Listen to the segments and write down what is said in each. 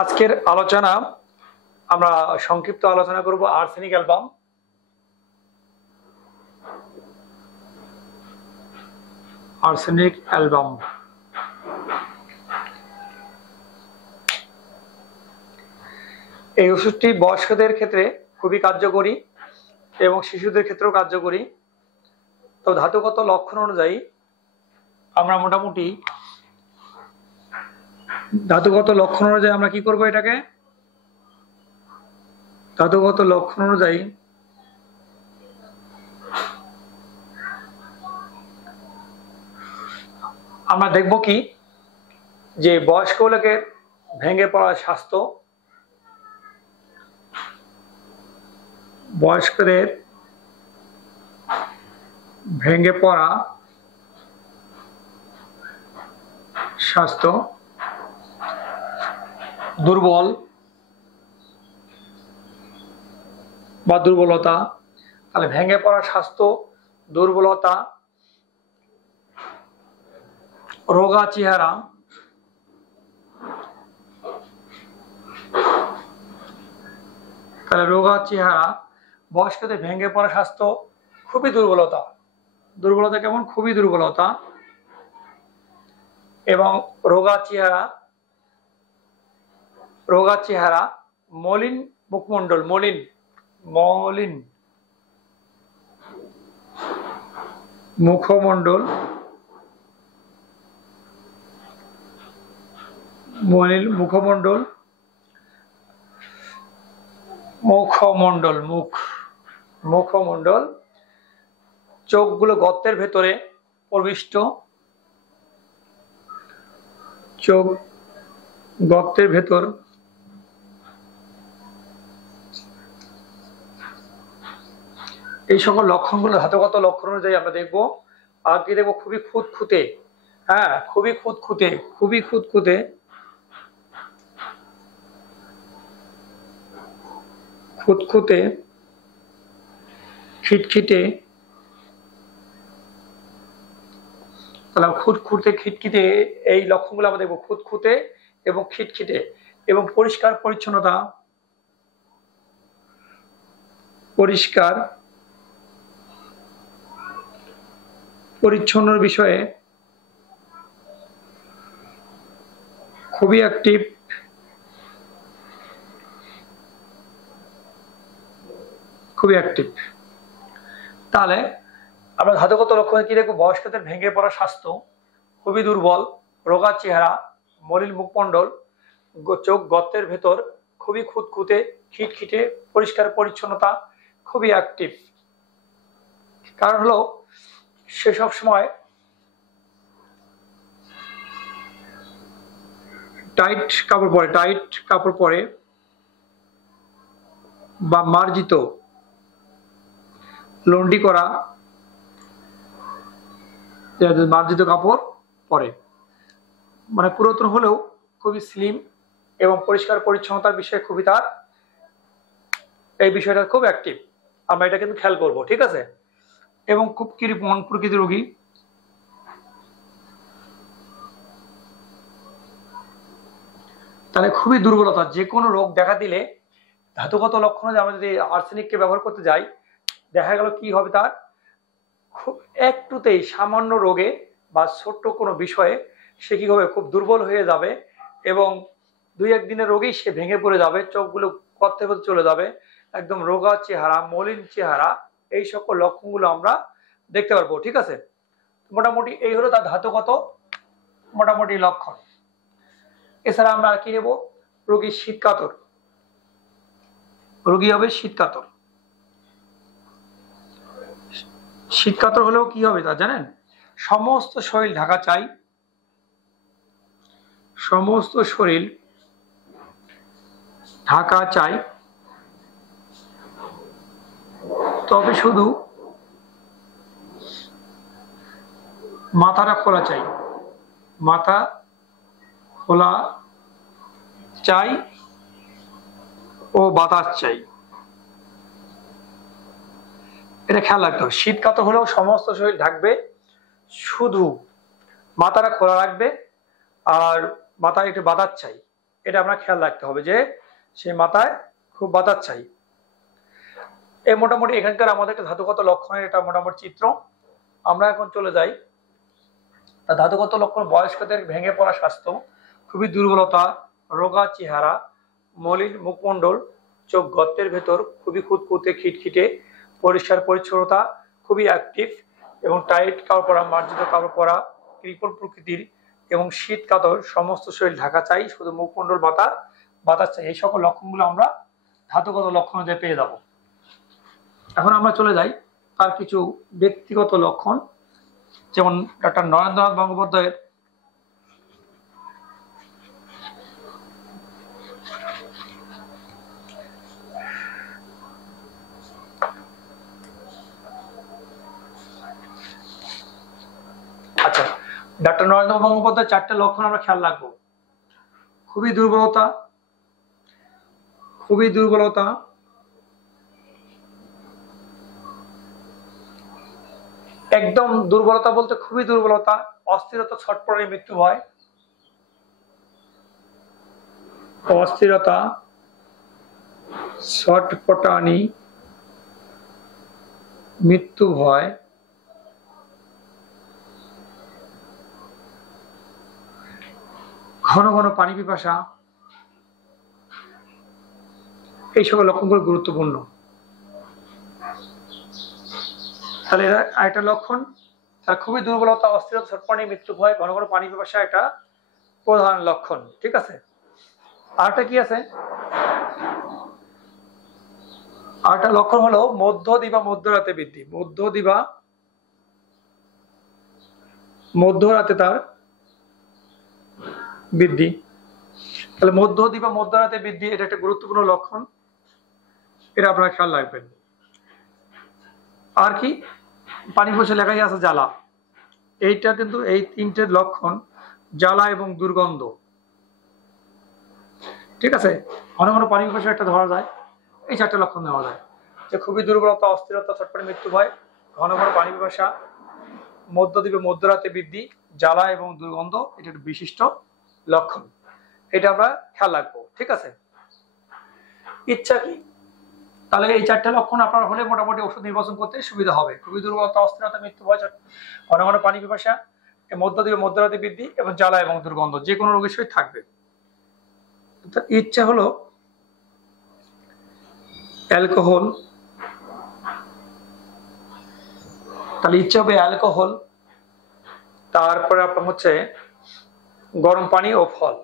আজকের আলোচনা আমরা সংক্ষিপ্ত আলোচনা করব আর্সেনিক অ্যালবাম। আর্সেনিক অ্যালবাম এই ওষুধটি বয়স্কদের ক্ষেত্রে খুবই কার্যকরী এবং শিশুদের ক্ষেত্রেও কার্যকরী। তো ধাতুগত লক্ষণ অনুযায়ী আমরা মোটামুটি আমরা কি করব, এটাকে ধাতুগত লক্ষণ অনুযায়ী আমরা দেখব কি যে বয়স্ক লোকের ভেঙে পড়া স্বাস্থ্য, বয়স্কদের ভেঙে পড়া স্বাস্থ্য, দুর্বল বা দুর্বলতা, তাহলে ভেঙে পড়া স্বাস্থ্য, দুর্বলতা, রোগা চেহারা, তাহলে রোগা চেহারা, বয়স্কদের ভেঙে পড়া স্বাস্থ্য, খুবই দুর্বলতা, দুর্বলতা কেমন, খুবই দুর্বলতা এবং রোগা চেহারা, মলিন মুখমণ্ডল, মলিন মুখমণ্ডল, মুখমণ্ডল, চোখগুলো গর্তের ভেতরে প্রবিষ্ট, চোখ গর্তের ভেতর, এই সকল লক্ষণগুলো ধাতুগত লক্ষণ অনুযায়ী আমরা দেখবো। আর কি দেখবো, খুবই খুঁতখুঁতে, খুবই খুঁতখুঁতে, খিটখিটে, তাহলে খুঁতখুঁতে খিটখিটে এই লক্ষণগুলো আমরা দেখবো, খুঁতখুঁতে এবং খিটখিটে এবং পরিষ্কার পরিচ্ছন্নর বিষয়ে খুবই অ্যাক্টিভ, তাহলে আমরা ধাতুগত লক্ষণে কি দেখবো, বয়স্কদের ভেঙে পড়া স্বাস্থ্য, খুবই দুর্বল, রোগা চেহারা, মলিন মুখমণ্ডল, চোখ গর্তের ভেতর, খুবই খুঁতখুঁতে, খিটখিটে, পরিষ্কার পরিচ্ছন্নতা, খুবই অ্যাক্টিভ। কারণ হলো সে সব সময় টাইট কাপড় পরে বা মার্জিত লন্ডি করা মার্জিত কাপড় পরে, মানে পুরাতন হলেও খুবই স্লিম এবং পরিষ্কার পরিচ্ছন্নতার বিষয়ে খুবই তার এই বিষয়টা খুব অ্যাক্টিভ। আমরা এটা কিন্তু খেয়াল করবো, ঠিক আছে। এবং খুব কৃপণ প্রকৃতির রোগী, তাহলে খুবই দুর্বলতা, যে কোনো রোগ দেখা দিলে ধাতুগত লক্ষণ আমরা যদি আর্সেনিককে ব্যবহার করতে যাই, দেখা গেল কি হবে, তার খুব একটুতেই সামান্য রোগে বা ছোট্ট কোনো বিষয়ে সে কি হবে, খুব দুর্বল হয়ে যাবে এবং 2-1 দিনের রোগেই সে ভেঙে পড়ে যাবে, চোখগুলো গর্তের ভেতর চলে যাবে, একদম রোগা চেহারা, মলিন চেহারা, এই সকল লক্ষণগুলো আমরা দেখতে পারবো, ঠিক আছে। মোটামুটি এই হলো তার ধাতুগত মোটামুটি লক্ষণ। এছাড়া আমরা কি নেব, রোগী শীতকাতর, রোগী হবে শীতকাতর। শীতকাতর হলেও কি হবে তা জানেন, সমস্ত শরীর ঢাকা চাই, সমস্ত শরীর ঢাকা চাই, তবে শুধু মাথাটা খোলা চাই, মাথা খোলা চাই ও বাতাস চাই, এটা খেয়াল রাখতে হবে। শীতকাতর হলেও সমস্ত শরীর ঢাকবে, শুধু মাথাটা খোলা রাখবে আর মাথায় একটু বাতাস চাই, এটা আমরা খেয়াল রাখতে হবে যে সে মাথায় খুব বাতাস চাই। এই মোটামুটি এখানকার আমাদের একটা ধাতুগত লক্ষণের এটা মোটামুটি চিত্র। আমরা এখন চলে যাই ধাতুগত লক্ষণ। বয়স্কদের ভেঙে পড়া স্বাস্থ্য, খুবই দুর্বলতা, রোগা চেহারা, মলিন মুখমণ্ডল, চোখ গর্তের ভেতর, খুবই খুঁতখুঁতে খিটখিটে, পরিষ্কার পরিচ্ছন্নতা, খুবই অ্যাক্টিভ এবং টাইট কাপড় পরা, মার্জিত কাপড় পরা, কৃপণ প্রকৃতির এবং শীত কাতর, সমস্ত শরীর ঢাকা চাই, শুধু মুখমণ্ডল বাতাস চাই। এই সকল লক্ষণগুলো আমরা ধাতুগত লক্ষণ দিয়ে পেয়ে যাব। এখন আমরা চলে যাই তার কিছু ব্যক্তিগত লক্ষণ। যেমন ডক্টর নরেন্দ্রনাথ বন্দ্যোপাধ্যায়ের ডক্টর নরেন্দ্র বন্দ্যোপাধ্যায়ের 4টে লক্ষণ আমরা খেয়াল রাখবো। খুবই দুর্বলতা, একদম দুর্বলতা বলতে খুবই দুর্বলতা, অস্থিরতা, ছটপটানি, মৃত্যু ভয়, অস্থিরতা, ছটপটানি, মৃত্যু ভয়, ঘন ঘন পানি পিপাসা, এই সকল লক্ষণগুলো গুরুত্বপূর্ণ। তাহলে এটা আরেকটা লক্ষণ। তার খুবই দুর্বলতা, অস্থিরতা, ছটপটানি, মৃত্যু ভয়, ঘন ঘন পানি পিপাসা, এটা প্রধান লক্ষণ। ঠিক আছে, আরেকটা কি আছে? আরেকটা লক্ষণ হলো মধ্যদিবা মধ্যরাতে বৃদ্ধি। মধ্যরাতে তার বৃদ্ধি। তাহলে মধ্যদিবা মধ্যরাতে বৃদ্ধি, এটা একটা গুরুত্বপূর্ণ লক্ষণ, এটা আপনারা খেয়াল রাখবেন। আর কি পানি বসে লেখাই আছে জ্বালা, এইটা কিন্তু এই 3টে লক্ষণ, জ্বালা এবং দুর্গন্ধ। ঠিক আছে, ঘন ঘন পানি বসে একটা ধরা যায়, এই 4টে লক্ষণ দেওয়া যায় যে খুবই দুর্বলতা, অস্থিরতা, ছটপটানি, মৃত্যু ভয়, ঘন ঘন পানি পিপাসা, মধ্যদিবে মধ্যরাতে বৃদ্ধি, জ্বালা এবং দুর্গন্ধ, এটা একটা বিশিষ্ট লক্ষণ। এটা আমরা খেয়াল রাখবো। ঠিক আছে, ইচ্ছা কি? তাহলে এই 4টে লক্ষণ আপনার হলে মোটামুটি ওষুধ নির্বাচন করতে সুবিধা হবে। খুবই দুর্বলতা, অস্থিরতা, মৃত্যু ভয়, ঘন ঘন পানি পিপাসা, মধ্যদিবে মধ্যরাতে বৃদ্ধি এবং জ্বালা এবং দুর্গন্ধ, যে কোনো রোগের সহিত থাকবে। ইচ্ছা হলো অ্যালকোহল, তাহলে ইচ্ছা হবে অ্যালকোহল, তারপরে আপনার হচ্ছে গরম পানি ও ফল।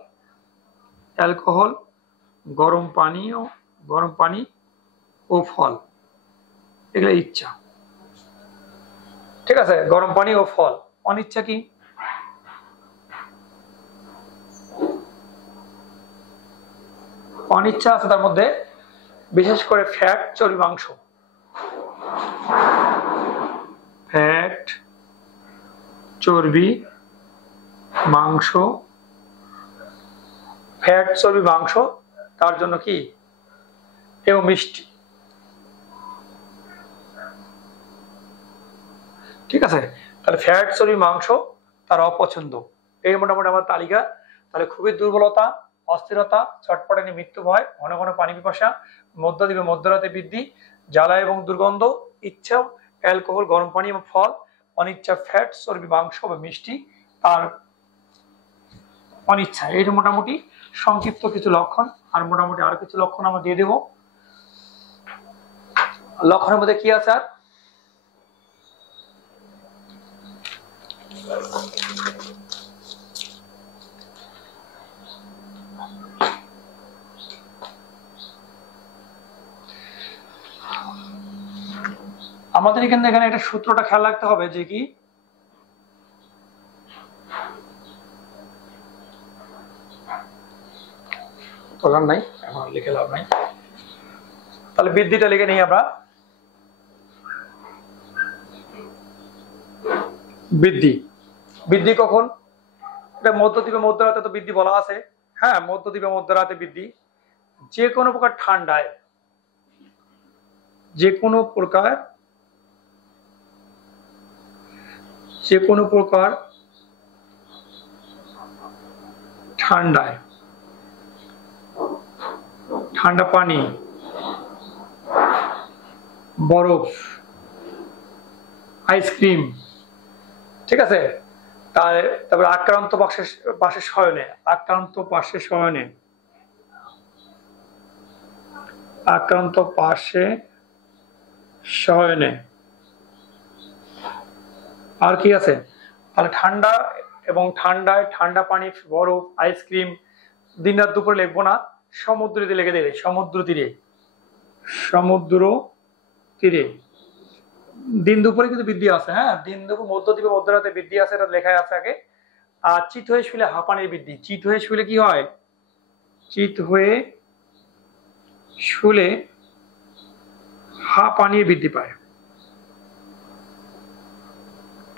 অ্যালকোহল, গরম পানি ও ফল, এগুলো ইচ্ছা। ঠিক আছে, গরম পানি ও ফল। অনিচ্ছা কি? অনিচ্ছা আছে তার মধ্যে বিশেষ করে ফ্যাট, চর্বি, মাংস। ফ্যাট, চর্বি, মাংস, ফ্যাট, চর্বি, মাংস, তার জন্য কি এবং মিষ্টি। ঠিক আছে, তাহলে ফ্যাট, চর্বি, মাংস তার অপছন্দ। এই মোটামুটি আমার তালিকা। তাহলে খুবই দুর্বলতা, অস্থিরতা, ছটপটানি, মৃত্যু ভয়, ঘন ঘন পানি পিপাসা, মধ্যদিবে মধ্যরাতে বৃদ্ধি, জ্বালা এবং দুর্গন্ধ, ইচ্ছা অ্যালকোহল, গরম পানি এবং ফল, অনিচ্ছা ফ্যাট, চর্বি, মাংস বা মিষ্টি, তার অনিচ্ছা। এটা মোটামুটি সংক্ষিপ্ত কিছু লক্ষণ। আর মোটামুটি আরো কিছু লক্ষণ আমরা দিয়ে দেব। লক্ষণের মধ্যে কি আছে? আর আমাদের এখানে একটা সূত্রটা খেয়াল রাখতে হবে যে কি দরকার নাই, এখন লিখে লাভ নাই। তাহলে বৃদ্ধিটা লিখে নেই আমরা। বৃদ্ধি কখন? এটা মধ্যদিবে মধ্যরাতে তো বৃদ্ধি বলা আছে। হ্যাঁ, মধ্যদিবে মধ্যরাতে বৃদ্ধি যে কোনো প্রকার ঠান্ডায়, যে কোনো প্রকার ঠান্ডায় ঠান্ডা পানি, বরফ, আইসক্রিম, ঠিক আছে। তারপরে আক্রান্ত পাশে শয়নে, আক্রান্ত পাশে শয়নে, আক্রান্ত পাশে শয়নে। আর কি আছে? তাহলে ঠান্ডা এবং ঠান্ডায় ঠান্ডা পানি, বরফ, আইসক্রিম, দিন রাত দুপুরে লিখবো না, সমুদ্র তীরে লিখে দেবে, সমুদ্র তীরে, সমুদ্র তীরে। দিন দুপুরে কিন্তু বৃদ্ধি আছে, হ্যাঁ, দিন দুপুর মধ্যদ্বীপে মধ্যরাতে বৃদ্ধি আছে, এটা লেখাই আছে আগে। আর চিত হয়ে শুলে হাঁপানির বৃদ্ধি। চিত হয়ে শুলে কি হয়? চিত হয়ে শুলে হাঁপানির বৃদ্ধি পায়,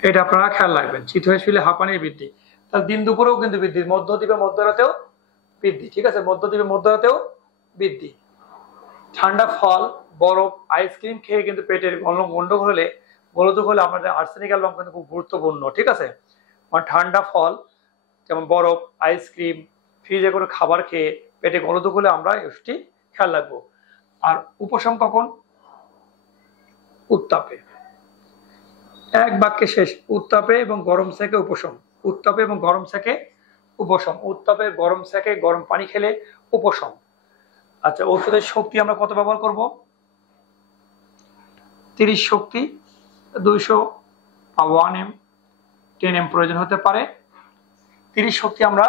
এটা আপনারা খেয়াল রাখবেন। চিত হয়ে শুলে হাঁপানির বৃদ্ধি। তাহলে দিন দুপুরেও কিন্তু বৃদ্ধি, মধ্যদ্বীপে মধ্যরাতেও বৃদ্ধি, ঠিক আছে, মধ্যদ্বীপে মধ্যরাতেও বৃদ্ধি। ঠান্ডা ফল, বরফ, আইসক্রিম খেয়ে কিন্তু পেটের গন্ডগোল হলে, গোলযোগ হলে আমাদের আর্সেনিক অ্যালবাম কিন্তু খুব গুরুত্বপূর্ণ, ঠিক আছে। মানে ঠান্ডা ফল যেমন বরফ, আইসক্রিম, ফ্রিজে কোনো খাবার খেয়ে পেটে গোলযোগ হলে আমরা এটি খেয়াল রাখবো। আর উপশম কখন? উত্তাপে। এক বাক্যে শেষ, উত্তাপে এবং গরম সেকে উপশম, উত্তাপে এবং গরম সেকে উপশম, উত্তাপে গরম সেকে গরম পানি খেলে উপশম। আচ্ছা, ওষুধের শক্তি আমরা কত ব্যবহার করব? 30 শক্তি, 200 1m 10m প্রয়োজন হতে পারে। 30 শক্তি আমরা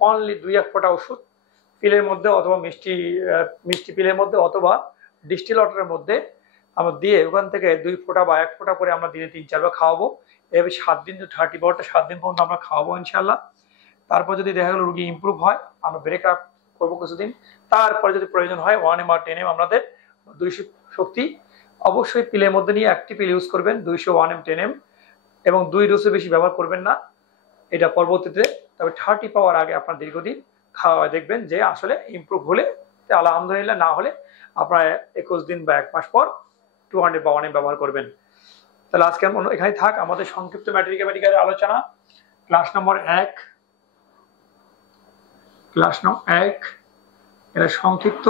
অনলি 2-1 ফোঁটা ওষুধ পিলের মধ্যে অথবা মিষ্টি পিলের মধ্যে অথবা ডিস্টিল ওয়াটারের মধ্যে আমরা দিয়ে ওখান থেকে 2 ফোঁটা বা 1 ফোঁটা করে আমরা দিনে 3-4 বার খাওয়াবো। এভাবে 7 দিন, 30 পাওয়ারটা 7 দিন পর্যন্ত আমরা খাওয়াবো ইনশাল্লাহ। তারপর যদি দেখা গেল রুগী ইমপ্রুভ হয়, আমরা ব্রেক আপ করবো কিছুদিন। তারপরে যদি প্রয়োজন হয় 1m আর 10m আমাদের 200 শক্তি অবশ্যই পিলের মধ্যে নিয়ে একটি পিল ইউজ করবেন, 200 1m 10m, এবং 2 ডোজে বেশি ব্যবহার করবেন না। এটা পরবর্তীতে তবে 30 পাওয়ার আগে আপনার দীর্ঘদিন খাওয়া দেখবেন যে আসলে ইমপ্রুভ হলে আলহামদুলিল্লাহ, না হলে আপনার 21 দিন বা 1 মাস পর 200 বা 1m ব্যবহার করবেন। তাহলে আজকে এখানে থাক আমাদের সংক্ষিপ্ত মেডিকেলের আলোচনা। ক্লাস নম্বর 1, ক্লাস নম্বর 1 এটা সংক্ষিপ্ত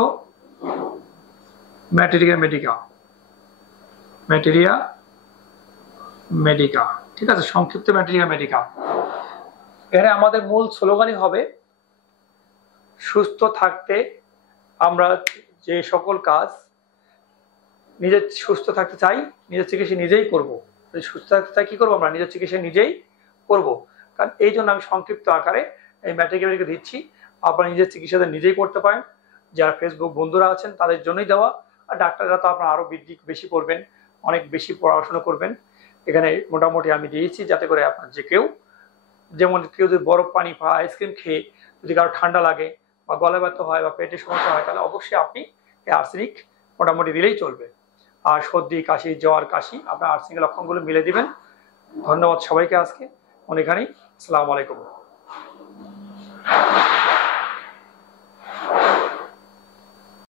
ম্যাটেরিয়া মেডিকা, ঠিক আছে, সংক্ষিপ্ত ম্যাটেরিয়া মেডিকা। এখানে আমাদের মূল স্লোগানই হবে সুস্থ থাকতে আমরা যে সকল কাজ নিজের সুস্থ থাকতে চাই, নিজের চিকিৎসা নিজেই করব। সুস্থ থাকতে চাই কি করবো? আমরা নিজের চিকিৎসা নিজেই করব। কারণ এই জন্য আমি সংক্ষিপ্ত আকারে এই ম্যাটেরিয়া দিচ্ছি। আপনারা নিজের চিকিৎসাটা নিজেই করতে পারেন। যারা ফেসবুক বন্ধুরা আছেন তাদের জন্যই দেওয়া। আর ডাক্তাররা তো আপনারা আরো বেশি পড়বেন, অনেক বেশি পড়াশোনা করবেন। এখানে মোটামুটি আমি দিয়েছি যাতে করে আপনার যে কেউ, যেমন কেউ যদি বরফ পানি বা আইসক্রিম খেয়ে যদি কারো ঠান্ডা লাগে বা গলা ব্যথা হয় বা পেটের সমস্যা হয়, তাহলে অবশ্যই আপনি এই আর্সেনিক মোটামুটি দিলেই চলবে। আর সর্দি, কাশি, জ্বর, কাশি আপনার আর্সেনিকের লক্ষণগুলো মিলে দিবেন। ধন্যবাদ সবাইকে আজকে অনেকখানি। আসসালামু আলাইকুম।